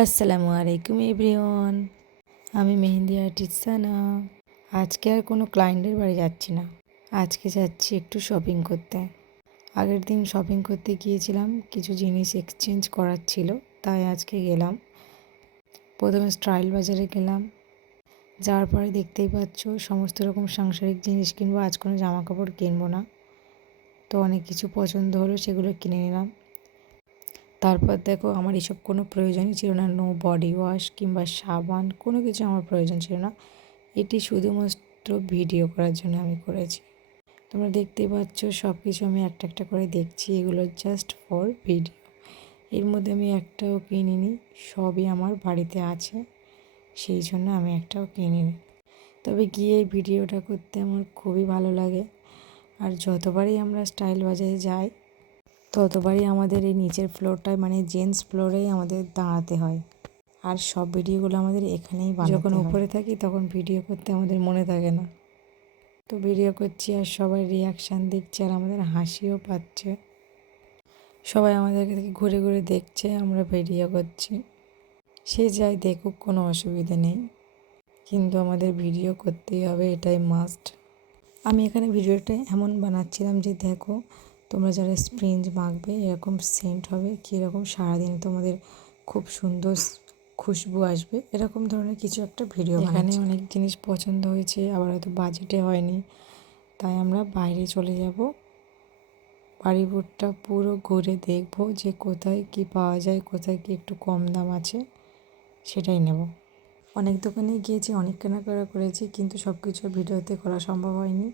আসসালামু আলাইকুম এভরিওয়ান। আমি মেহেন্দি আর্টিস্ট সানা। আজকে আর কোনো ক্লায়েন্টের বাড়ি যাচ্ছি না। আজকে যাচ্ছি একটু শপিং করতে। আগের দিন শপিং করতে গিয়েছিলাম, কিছু জিনিস এক্সচেঞ্জ করার ছিল, তাই আজকে গেলাম। প্রথমে স্টাইল বাজারে গেলাম। যাওয়ার পরে দেখতেই পাচ্ছ সমস্ত রকম সাংসারিক জিনিস কিনবো, আজ কোনো জামা কাপড় কিনবো না। তো অনেক কিছু পছন্দ হলো, সেগুলো কিনে নিলাম। তারপর দেখো, আমার এসব কোনো প্রয়োজনই ছিল না, নো বডি ওয়াশ কিংবা সাবান, কোনো কিছু আমার প্রয়োজন ছিল না। এটি শুধুমাত্র ভিডিও করার জন্য আমি করেছি। তোমরা দেখতেই পাচ্ছ সব কিছু আমি একটা একটা করে দেখছি, এগুলো জাস্ট ফর ভিডিও। এর মধ্যে আমি একটাও কিনিনি, সবই আমার বাড়িতে আছে, সেই জন্য আমি একটাও কিনিনি। তবে গিয়ে এই ভিডিওটা করতে আমার খুবই ভালো লাগে। আর যতবারই আমরা স্টাইল বাজারে যাই, ততবারই আমাদের এই নিচের ফ্লোরটায়, মানে জেন্টস ফ্লোরেই আমাদের দাঁড়াতে হয়। আর সব ভিডিওগুলো আমাদের এখানেই বানাতে হয়। যখন উপরে থাকি তখন ভিডিও করতে আমাদের মনে থাকে না। তো ভিডিও করছি আর সবাই রিয়াকশান দিচ্ছে, আর আমাদের হাসিও পাচ্ছে। সবাই আমাদেরকে ঘুরে ঘুরে দেখছে, আমরা ভিডিও করছি। সে যাই দেখুক, কোনো অসুবিধা নেই, কিন্তু আমাদের ভিডিও করতেই হবে, এটাই মাস্ট। আমি এখানে ভিডিওটা এমন বানাচ্ছিলাম যে দেখো, তোমরা যারা স্প্রিঞ্জ মাখবে এরকম সেন্ট হবে, কীরকম সারাদিন তোমাদের খুব সুন্দর খুশবু আসবে, এরকম ধরনের কিছু একটা ভিডিও। এখানে অনেক জিনিস পছন্দ হয়েছে, আবার হয়তো বাজেটে হয়নি, তাই আমরা বাইরে চলে যাব। বাড়িপুরটা পুরো ঘুরে দেখব যে কোথায় কি পাওয়া যায়, কোথায় কি একটু কম দাম আছে, সেটাই নেব। অনেক দোকানে গিয়েছি, অনেক কেনাকাটা করেছি, কিন্তু সব কিছু ভিডিওতে করা সম্ভব হয়নি।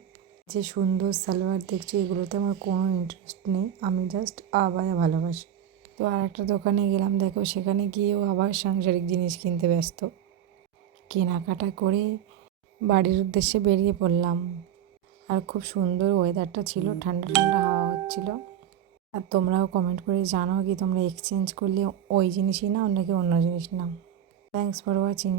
যে সুন্দর সালোয়ার দেখছি, এগুলোতে আমার কোনো ইন্টারেস্ট নেই, আমি জাস্ট আবায়া ভালোবাসি। তো আর একটা দোকানে গেলাম, দেখো সেখানে গিয়েও আবার সাংসারিক জিনিস কিনতে ব্যস্ত। কেনাকাটা করে বাড়ির উদ্দেশ্যে বেরিয়ে পড়লাম। আর খুব সুন্দর ওয়েদারটা ছিল, ঠান্ডা ঠান্ডা হাওয়া হচ্ছিল। আর তোমরাও কমেন্ট করে জানাও কি তোমরা এক্সচেঞ্জ করলে ওই জিনিসই নাও নাকি অন্য জিনিস নাও। Thanks for watching.